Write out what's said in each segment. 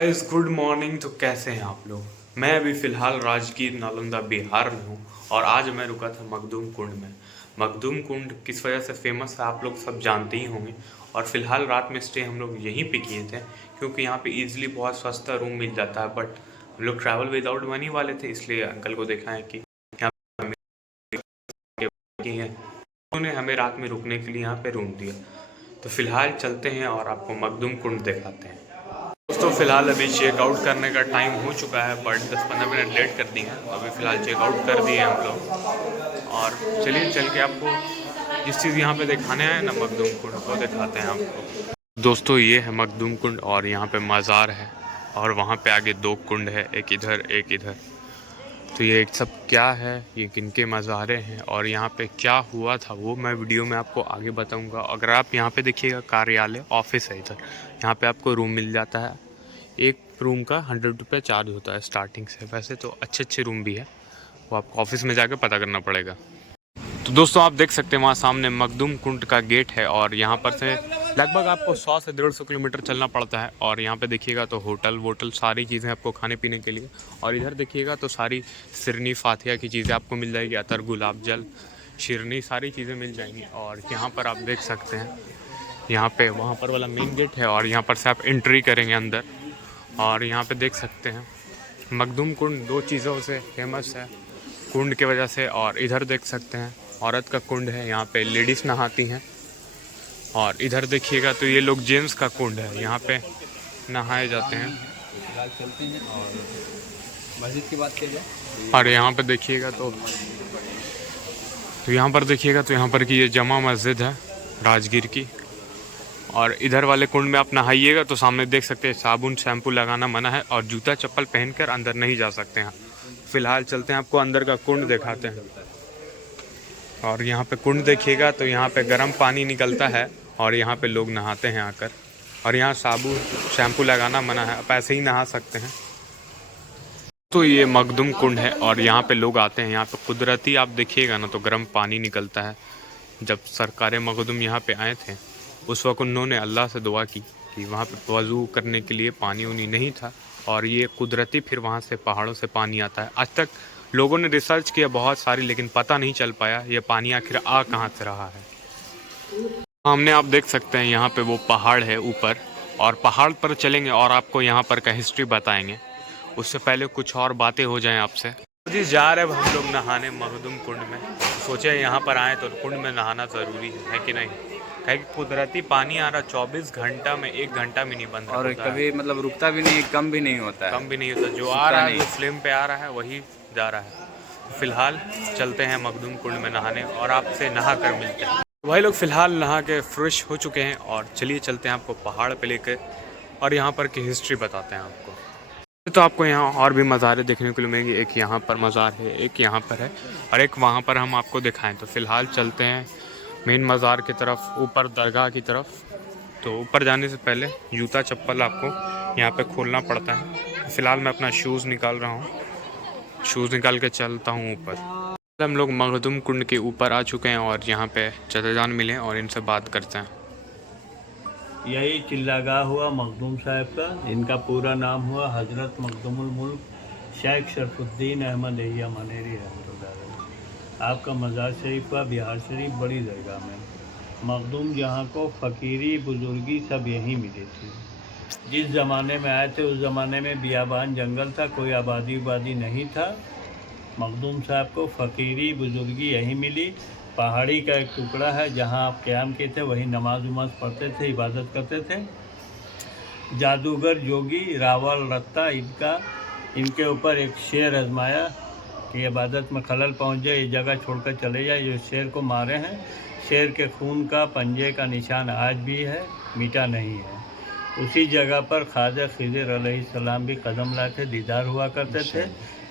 Guys good morning. तो कैसे हैं आप लोग? मैं अभी फ़िलहाल राजगीर नालंदा बिहार में हूँ और आज मैं रुका था मखदूम कुंड में। मखदूम कुंड किस वजह से फेमस है आप लोग सब जानते ही होंगे। और फिलहाल रात में स्टे हम लोग यहीं पे किए थे क्योंकि यहाँ पे इजीली बहुत सस्ता रूम मिल जाता है। बट हम लोग ट्रैवल विदाउट मनी वाले थे, इसलिए अंकल को देखा है कि यहाँ पे हैं, उन्होंने हमें रात में रुकने के लिए यहाँ पे रूम दिया। तो फिलहाल चलते हैं और आपको मखदूम कुंड दिखाते हैं। दोस्तों फिलहाल अभी चेकआउट करने का टाइम हो चुका है, बट 10-15 मिनट लेट कर दिए हैं। तो अभी फ़िलहाल चेकआउट कर दिए हम लोग और चलिए चल के आपको जिस चीज़ यहाँ पे दिखाने आए ना मखदूम कुंड वो दिखाते हैं आपको। दोस्तों ये है मखदूम कुंड और यहाँ पे मज़ार है और वहाँ पे आगे दो कुंड है, एक इधर एक इधर। तो ये सब क्या है, ये किनके मज़ारे हैं और यहाँ पे क्या हुआ था वो मैं वीडियो में आपको आगे बताऊंगा। अगर आप यहाँ पे देखिएगा कार्यालय ऑफिस है इधर, यहाँ पे आपको रूम मिल जाता है। एक रूम का 100 रुपये चार्ज होता है स्टार्टिंग से। वैसे तो अच्छे अच्छे रूम भी है, वो आपको ऑफिस में जाकर पता करना पड़ेगा। तो दोस्तों आप देख सकते हैं वहाँ सामने मखदूम कुंड का गेट है और यहाँ पर से लगभग आपको 100 से 150 किलोमीटर चलना पड़ता है। और यहाँ पे देखिएगा तो होटल वोटल सारी चीज़ें आपको खाने पीने के लिए। और इधर देखिएगा तो सारी सिरनी फातिया की चीज़ें आपको मिल जाएगी, अतर गुलाब जल शिरनी सारी चीज़ें मिल जाएंगी। और यहाँ पर आप देख सकते हैं यहाँ पे वहाँ पर वाला मेन गेट है और यहाँ पर से आप एंट्री करेंगे अंदर। और यहाँ पे देख सकते हैं मखदूम कुंड दो चीज़ों से फेमस है, कुंड के वजह से। और इधर देख सकते हैं औरत का कुंड है, यहाँ पे लेडीज़ नहाती हैं। और इधर देखिएगा तो ये लोग जेंट्स का कुंड है, यहाँ पे नहाए जाते हैं। चलते हैं और मस्जिद की बात की जाए और यहाँ पे देखिएगा तो यहाँ पर देखिएगा तो यहाँ पर की ये जमा मस्जिद है राजगीर की। और इधर वाले कुंड में आप नहाइएगा तो सामने देख सकते हैं साबुन शैम्पू लगाना मना है और जूता चप्पल पहनकर अंदर नहीं जा सकते हैं। फिलहाल चलते हैं आपको अंदर का कुंड दिखाते हैं। और यहाँ पे कुंड देखिएगा तो यहाँ पे गर्म पानी निकलता है और यहाँ पे लोग नहाते हैं आकर। और यहाँ साबुन शैम्पू लगाना मना है, आप ऐसे ही नहा सकते हैं। तो ये मखदूम कुंड है और यहाँ पे लोग आते हैं। यहाँ पे कुदरती आप देखिएगा ना तो गर्म पानी निकलता है। जब सरकार मखदूम यहाँ पे आए थे उस वक्त उन्होंने अल्लाह से दुआ की कि वहाँ पे वज़ू करने के लिए पानी उनी नहीं था और ये कुदरती फिर वहाँ से पहाड़ों से पानी आता है। आज तक लोगों ने रिसर्च किया बहुत सारी, लेकिन पता नहीं चल पाया ये पानी आखिर आ कहाँ से रहा है। सामने आप देख सकते हैं यहाँ पे वो पहाड़ है ऊपर, और पहाड़ पर चलेंगे और आपको यहाँ पर का हिस्ट्री बताएंगे। उससे पहले कुछ और बातें हो जाएं आपसे। जी जा रहे हैं हम लोग नहाने मखदूम कुंड में। सोचे यहाँ पर आए तो कुंड में नहाना ज़रूरी है कि नहीं, कहीं कुदरती पानी आ रहा 24 घंटा में 1 घंटा भी नहीं बंद और कभी मतलब रुकता भी नहीं, कम भी नहीं होता है। कम भी नहीं होता, जो आ रहा है जो फ्लेम पे आ रहा है वही जा रहा है। फिलहाल चलते हैं मखदूम कुंड में नहाने और आपसे नहा कर मिलते हैं। भाई लोग फ़िलहाल नहा के फ्रेश हो चुके हैं और चलिए चलते हैं आपको पहाड़ पे लेकर और यहाँ पर की हिस्ट्री बताते हैं आपको। तो आपको यहाँ और भी मज़ारे देखने को मिलेंगे, एक यहाँ पर मज़ार है, एक यहाँ पर है और एक वहाँ पर हम आपको दिखाएं। तो फ़िलहाल चलते हैं मेन मज़ार की तरफ, ऊपर दरगाह की तरफ। तो ऊपर जाने से पहले जूता चप्पल आपको यहाँ पे खोलना पड़ता है। फ़िलहाल मैं अपना शूज़ निकाल रहा हूँ, शूज़ निकाल के चलता हूँ ऊपर। हम लोग मखदूम कुंड के ऊपर आ चुके हैं और यहाँ पे चचाजान मिले और इनसे बात करते हैं। यही चिल्लागाह हुआ मखदूम साहब का। इनका पूरा नाम हुआ हज़रत मखदूमुल मुल्क शेख शरफुद्दीन अहमद एहिया मनेरी रहमतुल्लाह। आपका मज़ार शरीफ हुआ बिहार शरीफ बड़ी दरगाह में। मखदूम जहाँ को फ़कीरी बुज़ुर्गी सब यहीं मिली थी। जिस ज़माने में आए थे उस ज़माने में बियाबान जंगल था, कोई आबादी उबादी नहीं था। मखदूम साहब को फ़कीरी बुज़ुर्गी यहीं मिली। पहाड़ी का एक टुकड़ा है जहाँ आप क़याम किए थे, वहीं नमाज उमाज पढ़ते थे, इबादत करते थे। जादूगर जोगी रावल रत्ता इनके ऊपर एक शेर आजमाया कि इबादत में खलल पहुँच जाए, ये जगह छोड़कर चले जाए। जो शेर को मारे हैं, शेर के खून का पंजे का निशान आज भी है, मिटा नहीं है। उसी जगह पर ख्वाजा खिज़र अलैहिस्सलाम भी कदम लाते दीदार हुआ करते थे,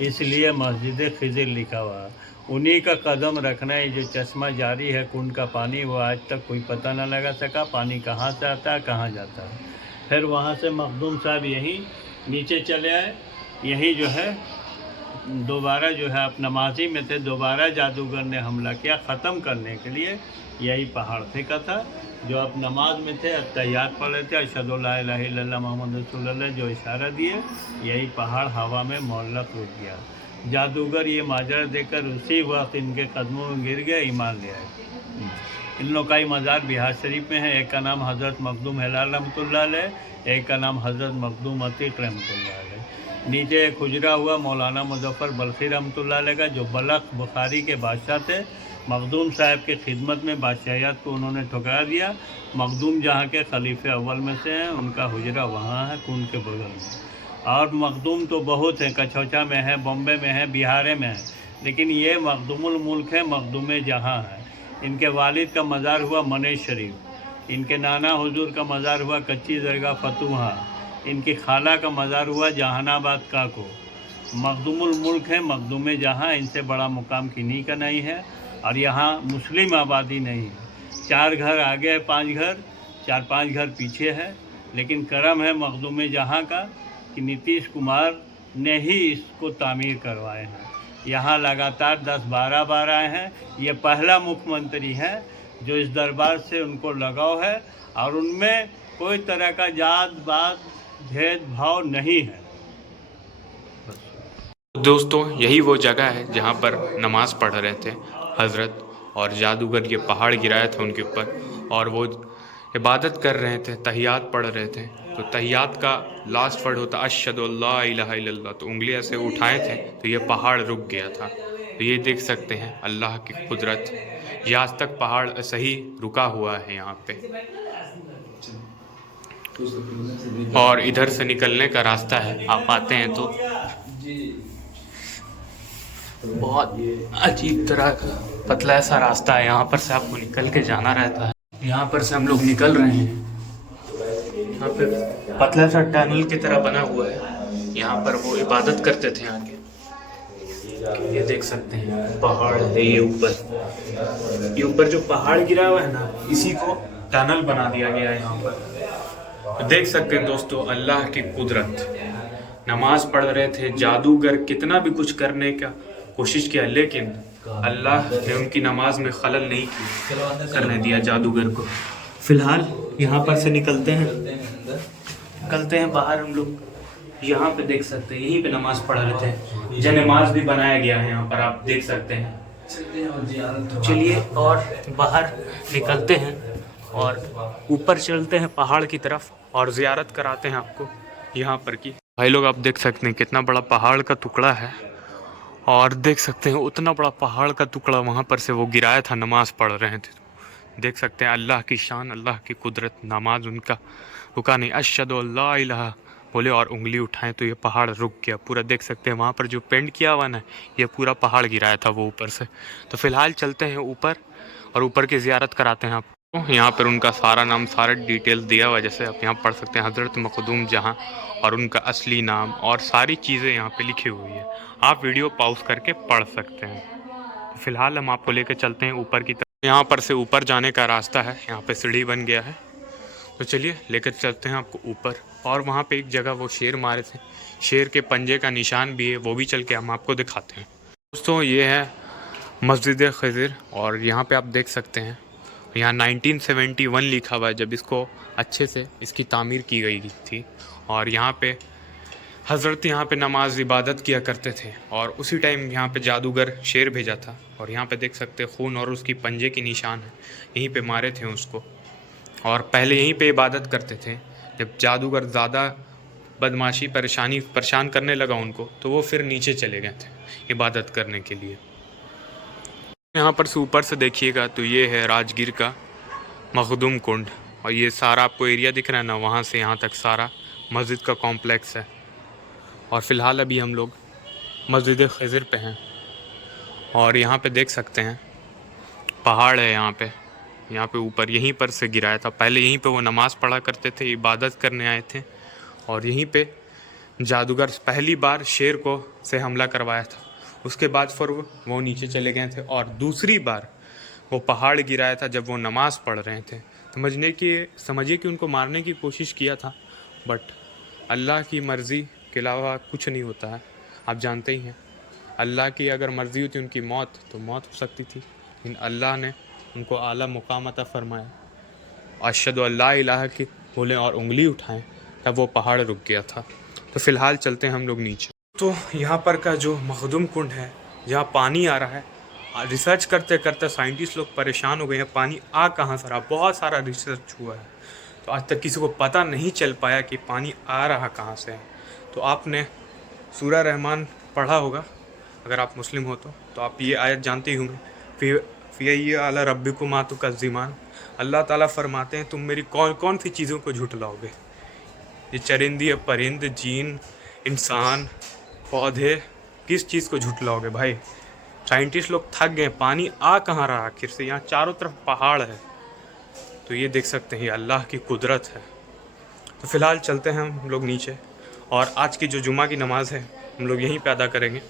इसलिए मस्जिद खिज़र लिखा हुआ। उन्हीं का कदम रखना है। जो चश्मा जारी है कुंड का पानी, वो आज तक कोई पता न लगा सका पानी कहाँ से आता है कहाँ जाता है। फिर वहाँ से मखदूम साहब यहीं नीचे चले आए। यहीं जो है दोबारा जो है आप नमाजी में थे, दोबारा जादूगर ने हमला किया ख़त्म करने के लिए। यही पहाड़ फेंका था। जो आप नमाज में थे, अत्तहियात पढ़ रहे थे, अशहदु ला इलाहा इल्लल्लाह मुहम्मद रसूलुल्लाह, जो इशारा दिए, यही पहाड़ हवा में मुअल्लक रुक गया। जादूगर ये माजरा देकर उसी वक्त इनके कदमों में गिर गया, ईमान ले आए। इन लोग का ही मज़ार बिहार शरीफ में है। एक का नाम हज़रत मखदूम हिलाल रहमतुल्लाह अलैह, एक का नाम हज़रत मखदूम अतीक रहमतुल्लाह अलैह। नीचे एक हुजरा हुआ मौलाना मुज़फ़्फ़र बल्खी रहमतुल्लाह अलैह का, जो बलख बुखारी के बादशाह थे। मखदूम साहब के खिदमत में बादशाहियत को उन्होंने ठुकरा दिया। मखदूम जहाँ के खलीफे अव्वल में से हैं, उनका हुजरा वहाँ है, कुन के बगल में। और मखदूम तो बहुत हैं, कछौचा में है, बॉम्बे में है, बिहार में है, लेकिन ये मखदूमुल मुल्क है, मखदूम जहाँ है। इनके वालिद का मज़ार हुआ मने शरीफ, इनके नाना हुजूर का मज़ार हुआ कच्ची दरगाह फतूहा, इनकी खाला का मज़ार हुआ जहानाबाद काको। मखदूमुल मुल्क है, मखदूम जहाँ, इनसे बड़ा मुकाम किन्हीं का नहीं है। और यहाँ मुस्लिम आबादी नहीं है। 4 घर आगे है, 5 घर, 4-5 घर पीछे है। लेकिन करम है मखदूम जहाँ का कि नीतीश कुमार ने ही इसको तामीर करवाए हैं। यहाँ लगातार 10-12 बार आए हैं। ये पहला मुख्यमंत्री है जो इस दरबार से उनको लगाव है और उनमें कोई तरह का जात बात भेदभाव नहीं है। दोस्तों यही वो जगह है जहाँ पर नमाज पढ़ रहे थे हज़रत, और जादूगर ये पहाड़ गिराया था उनके ऊपर, और वो इबादत कर रहे थे, तहियात पढ़ रहे थे। तो तहियात का लास्ट वर्ड होता अशहदु ला इलाहा इल्लल्लाह। तो उंगली ऐसे उठाए थे तो ये पहाड़ रुक गया था। तो ये देख सकते हैं अल्लाह की कुदरत। ये आज तक पहाड़ सही रुका हुआ है यहाँ पे। और इधर से निकलने का रास्ता है, आप आते हैं तो बहुत अजीब तरह का पतला सा रास्ता है। यहाँ पर से आपको निकल के जाना रहता है। यहाँ पर से हम लोग निकल रहे हैं। यहाँ पे पतला सा टनल की तरह बना हुआ है। यहाँ पर वो इबादत करते थे आगे। ये देख सकते हैं पहाड़ है ये ऊपर। ये ऊपर जो पहाड़ गिरा हुआ है ना, इसी को टनल बना दिया गया है यहाँ पर। तो देख सकते हैं दोस्तों अल्लाह की कुदरत। नमाज पढ़ रहे थे, जादूगर कितना भी कुछ करने का कोशिश किया, लेकिन अल्लाह ने उनकी नमाज में खलल नहीं की, करने दिया जादूगर को। फिलहाल यहाँ पर से निकलते हैं बाहर हम लोग। यहाँ पे देख सकते हैं, यहीं पे नमाज पढ़ रहे थे। जनामाज भी बनाया गया है यहाँ पर, आप देख सकते हैं। चलिए और बाहर निकलते हैं और ऊपर चलते हैं पहाड़ की तरफ और ज़ियारत कराते हैं आपको यहाँ पर की। भाई लोग आप देख सकते हैं कितना बड़ा पहाड़ का टुकड़ा है, और देख सकते हैं उतना बड़ा पहाड़ का टुकड़ा वहाँ पर से वो गिराया था, नमाज पढ़ रहे थे। देख सकते हैं अल्लाह की शान, अल्लाह की कुदरत। नमाज उनका रुका नहीं, अशहदु ला इलाहा बोले और उंगली उठाएं तो ये पहाड़ रुक गया पूरा। देख सकते हैं वहाँ पर जो पेंट किया हुआ ना, ये पूरा पहाड़ गिराया था वो ऊपर से। तो फिलहाल चलते हैं ऊपर और ऊपर की ज़ियारत कराते हैं आपको। यहाँ पर उनका सारा नाम, सारा डिटेल्स दिया हुआ है, जैसे आप यहाँ पढ़ सकते हैं हज़रत मखदूम जहाँ, और उनका असली नाम और सारी चीज़ें यहाँ पे लिखी हुई है। आप वीडियो पॉज करके पढ़ सकते हैं। फ़िलहाल हम आपको लेकर चलते हैं ऊपर की तरफ। यहाँ पर से ऊपर जाने का रास्ता है, यहाँ पे सीढ़ी बन गया है। तो चलिए लेकर चलते हैं आपको ऊपर। और वहाँ पे एक जगह वो शेर मारे थे, शेर के पंजे का निशान भी है, वो भी चल के हम आपको दिखाते हैं। दोस्तों ये है मस्जिद खज़िर, और यहाँ पे आप देख सकते हैं यहाँ 1971 लिखा हुआ है, जब इसको अच्छे से इसकी तामीर की गई थी। और यहाँ पे हज़रत यहाँ पे नमाज इबादत किया करते थे, और उसी टाइम यहाँ पे जादूगर शेर भेजा था। और यहाँ पे देख सकते हैं खून और उसकी पंजे के निशान है, यहीं पे मारे थे उसको। और पहले यहीं पे इबादत करते थे। जब जादूगर ज़्यादा बदमाशी परेशान करने लगा उनको, तो वो फिर नीचे चले गए थे इबादत करने के लिए। यहाँ पर से ऊपर से देखिएगा तो ये है राजगीर का मखदूम कुंड, और ये सारा आपको एरिया दिख रहा है ना, वहाँ से यहाँ तक सारा मस्जिद का कॉम्प्लेक्स है। और फ़िलहाल अभी हम लोग मस्जिद खज़िर पे हैं, और यहाँ पे देख सकते हैं पहाड़ है यहाँ पे ऊपर, यहीं पर से गिराया था। पहले यहीं पे वो नमाज़ पढ़ा करते थे, इबादत करने आए थे, और यहीं पे जादूगर पहली बार शेर को से हमला करवाया था। उसके बाद फिर वो नीचे चले गए थे, और दूसरी बार वो पहाड़ गिराया था जब वो नमाज़ पढ़ रहे थे। समझिए कि उनको मारने की कोशिश किया था, बट अल्लाह की मर्ज़ी के अलावा कुछ नहीं होता है, आप जानते ही हैं। अल्लाह की अगर मर्ज़ी होती उनकी मौत तो मौत हो सकती थी, लेकिन अल्लाह ने उनको आला मुकाम अता फरमाया। अशहदु अल्ला इलाहा की बोलें और उंगली उठाएं, तब वो पहाड़ रुक गया था। तो फ़िलहाल चलते हैं हम लोग नीचे। तो यहाँ पर का जो मखदूम कुंड है, जहाँ पानी आ रहा है, रिसर्च करते करते साइंटिस्ट लोग परेशान हो गए हैं, पानी आ कहाँ से रहा। बहुत सारा रिसर्च हुआ है, तो आज तक किसी को पता नहीं चल पाया कि पानी आ रहा कहाँ से है। तो आपने सूरह रहमान पढ़ा होगा, अगर आप मुस्लिम हो तो आप ये आयत जानते ही होंगे, फ़ी अला रब्बिकुमा तुकज़्ज़िमान। अल्लाह ताला फरमाते हैं तुम मेरी कौन कौन सी चीज़ों को झुटलाओगे। ये चरिंदी, परिंद, जीन, इंसान, पौधे, किस चीज़ को झुटलाओगे भाई। साइंटिस्ट लोग थक गए, पानी आ कहाँ रहा आखिर से, यहाँ चारों तरफ पहाड़ है। तो ये देख सकते हैं, ये अल्लाह की कुदरत है। तो फ़िलहाल चलते हैं हम लोग नीचे, और आज की जो जुमा की नमाज़ है हम लोग यहीं पे अदा करेंगे।